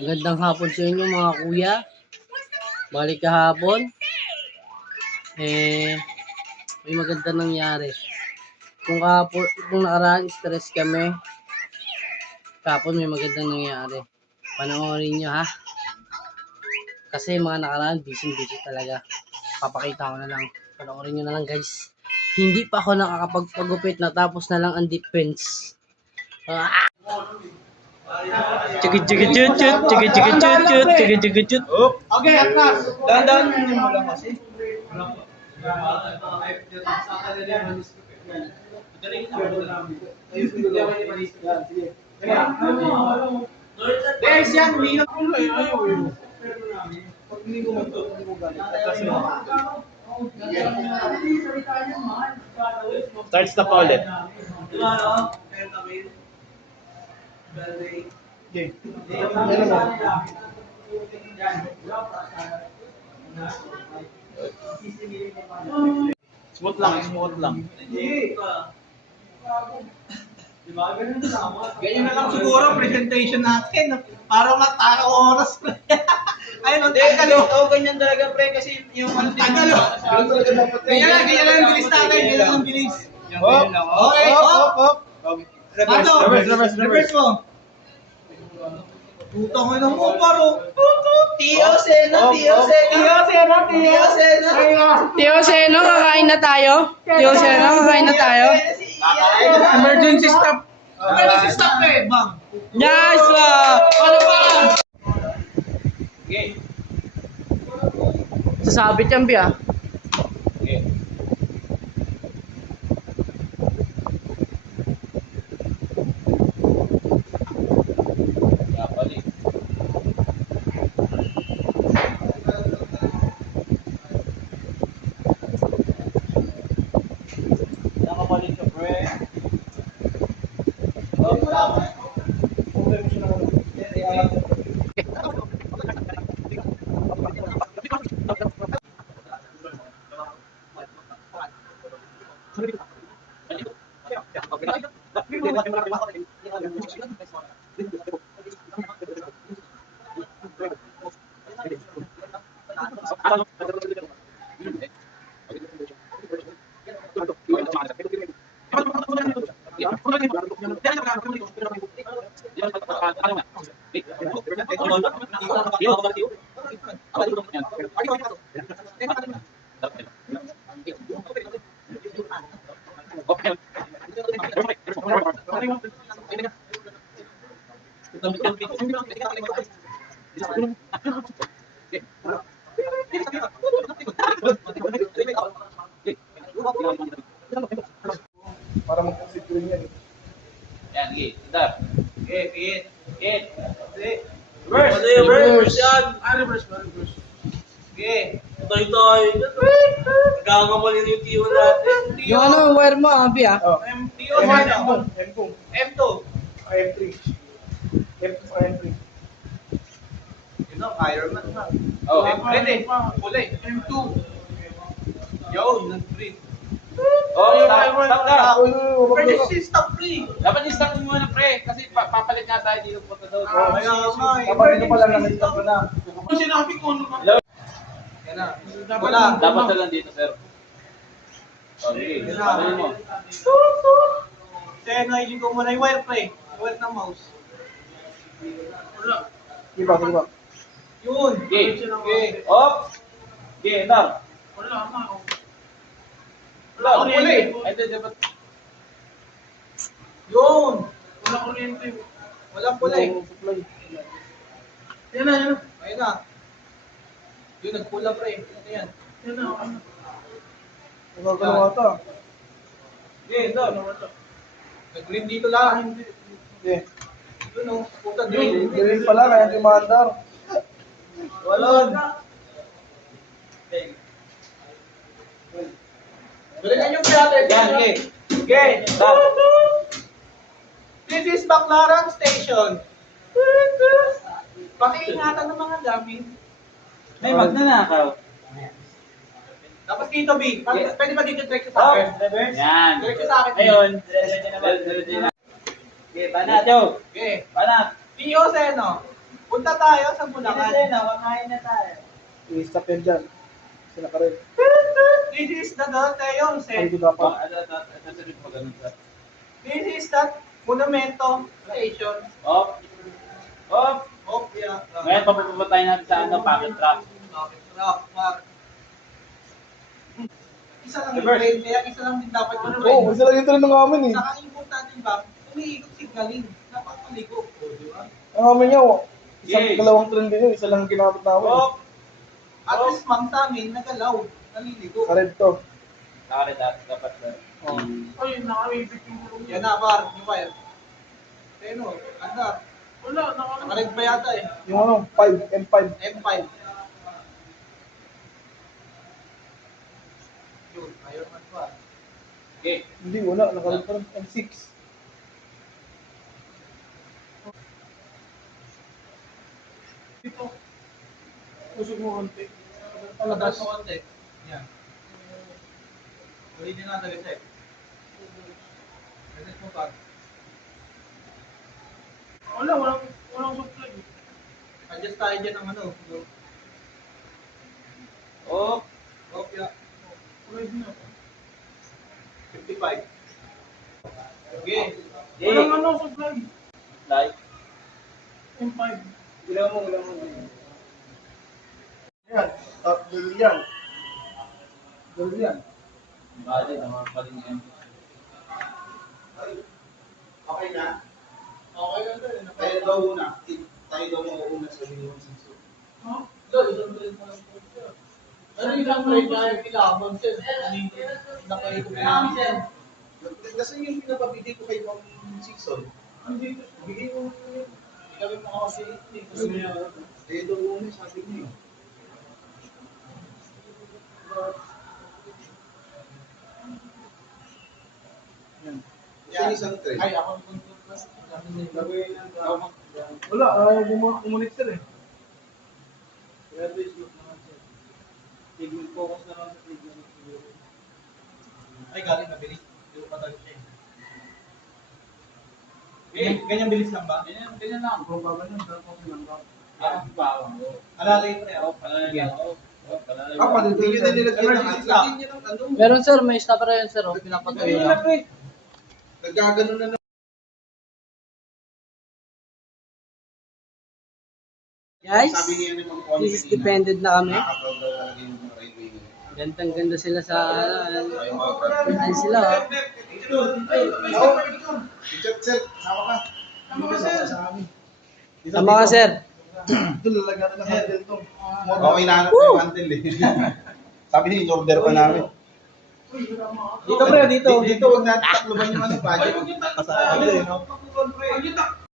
Magandang hapon sa inyo mga kuya. Balik kahapon. May maganda nangyari. Kung nakaraan stress kami, kahapon may magandang nangyari. Panoorin nyo ha. Kasi mga nakaraan busy talaga. Papakita ko na lang. Panoorin nyo na lang guys. Hindi pa ako nakakapagpagupit, natapos na lang ang defense. Chigit. Okay, atras. Dandan mo lang kasi. Guys, yan, umiyak ko lang. Ayaw eh. Pag hindi ko galit. Starts na pa ulit. Okay. Smooth lang. Ganyan na lang siguro presentation natin. Para matakaw oras. Ayun, ang tagal. Ganyan talaga pre kasi yung ano Tagal. Ganyan lang ang bilis natin. Ganyan lang ang bilis. Okay, Reverse mo. Tutang mo lang mo paro. Tio Seno, kakain na tayo. Emergency stop. Emergency stop eh. Bang. Yes! Ano ba? Okay. Sasabit yan, Bi, ah. Okay. Balik. Nakabalik ka, pre. Para mag-consider yan. Yan, sige. Tindar. Okay, Pete. Hit. Reverse yan. Reverse. Okay. Toy. Nagkakamali na yung tiyo natin. Yung ano, wire mo, Bi, ah. M2. M2. M3. M2 sa M3. Yun know, Iron Man na. Oh, Ready? Kulay. M2. Yun, nag-free. oh, stop na. Emergency stop free. Dapat i-start mo muna, pre. Kasi papalit nga tayo dito punta doon. Dapat dito pala nag-stop na. Kung sinabi ko ano Hello? Yan na. Wala. Dapat na lang dito, sir. Okay, sabi mo. Kaya nailing ko muna yung wire pre. Wire ng mouse. Wala. Diba? Yun. Okay. Off. Okay, Dar. Wala nga. Wala, kuryente. Ito, dapat. Yun. Wala kuryente. Walang kulay. Yan na. Ayun na. Yun, nagpula pre. Ano yan? Yan na. Nagagalaw ata. Okay, doon. Nag-green dito lang. Okay. Yun o. Puta, green. Green pala, kaya di maandar. Walon. Galingan yung brother. Yan, okay. Okay. Stop. This is Baclaran Station. Pakiingatan ng mga gamit. May magnanakaw. Tapos dito, B. Pwede ba dito direct sa akin? Yan. Direct sa akin. Ngayon, diretso na. Okay, banat. Okay. Banat. Tio Seno. Punta tayo sa Bulacan. Makain na tayo. I-stop yan dyan. Sila ka rin. This is the Tayo, Ay, Jose. di ba pa? Nasa rin pa ganun sa... This is the Monumento Station. Op! Op! Oh, yeah. Ngayon, papapuntahin natin sa ano, pocket trap. Rock, park. Isa lang yung Reverse. train, kaya isa lang din dapat yung Oo, train. isa lang yung train ng amin eh. Saka importante ba, umiikot signaling. Dapat maligo. O, di ba? Ang amin niya, isang Yay. dalawang train din yun, isa lang ang ginamit namin. Op! At least mang sa amin, nagalaw. Naliligo. Sa red to. Nakalit dapat na. Oh. Ay, nakawibig yung gulong yan. Yan na, par. Yung fire. Pero, anda. Wala, nakarig pa yata eh. Yung ano, 5, M5. M5. Yun, ayaw man pa. Okay. Hindi, wala. Nakalag pa rin. M6. Dito. Pusog mo konti. Palabas mo konti. Yan. Ulitin na talaga siya eh. Reset mo pa. Walang supply. Adjust tayo dyan ng ano. Op! Okay. 55. Okay. Yay! supply. Like. M5. Ilaw mo. Yan. Dulu yan. Dulu yan. Bali, naman pa rin yan. Okay na? Okay lang din. Tayo daw una. Tayo daw mauuna sa Union Senso. Huh? Isang trade mo lang po siya. Ano isang trade na yung kailangan sir? Nakaito ko lang sir. Kasi yung pinapabili ko kay Ma'am Season, Andito. bigay mo yun. Hindi kami makakasili. Gusto niya. Tayo daw una, sabi niya. Yan. Yan. Isang trade. Ay, ako ang control plus. Wala, umunit sila eh. Focus na lang sa tigil. Ay, galing mabilis. Hindi ko patagal siya eh. Ganyan bilis lang ba? Ganyan lang. Kung bagal yan, pero okay lang ba? Bawang. Alalay mo yan. Hindi nyo na nilagyan ng Emergency lagyan nyo ng ano. Meron sir, may stopper yan sir. Oh. Pinapatuloy lang. Nagkaganon na Guys, sabi niya ni Ma'am Connie this is kanina, dependent na kami. nakakaproud daw talaga yung mga railway ngayon. Gandang ganda sila sa Ay, mga brad. Ay sila oh. Teacher, sir, sama ka. Sama ka, sir. Sa amin. Sama ka sir. Ito, lalagyan na ng handle to. Okay na hanap yung handle eh. Sabi niya, in-order pa namin. Dito pre, dito. Dito, huwag natin takluban yung ano, budget. Ay, huwag yung takbo. Kasama. Huwag yung takbo.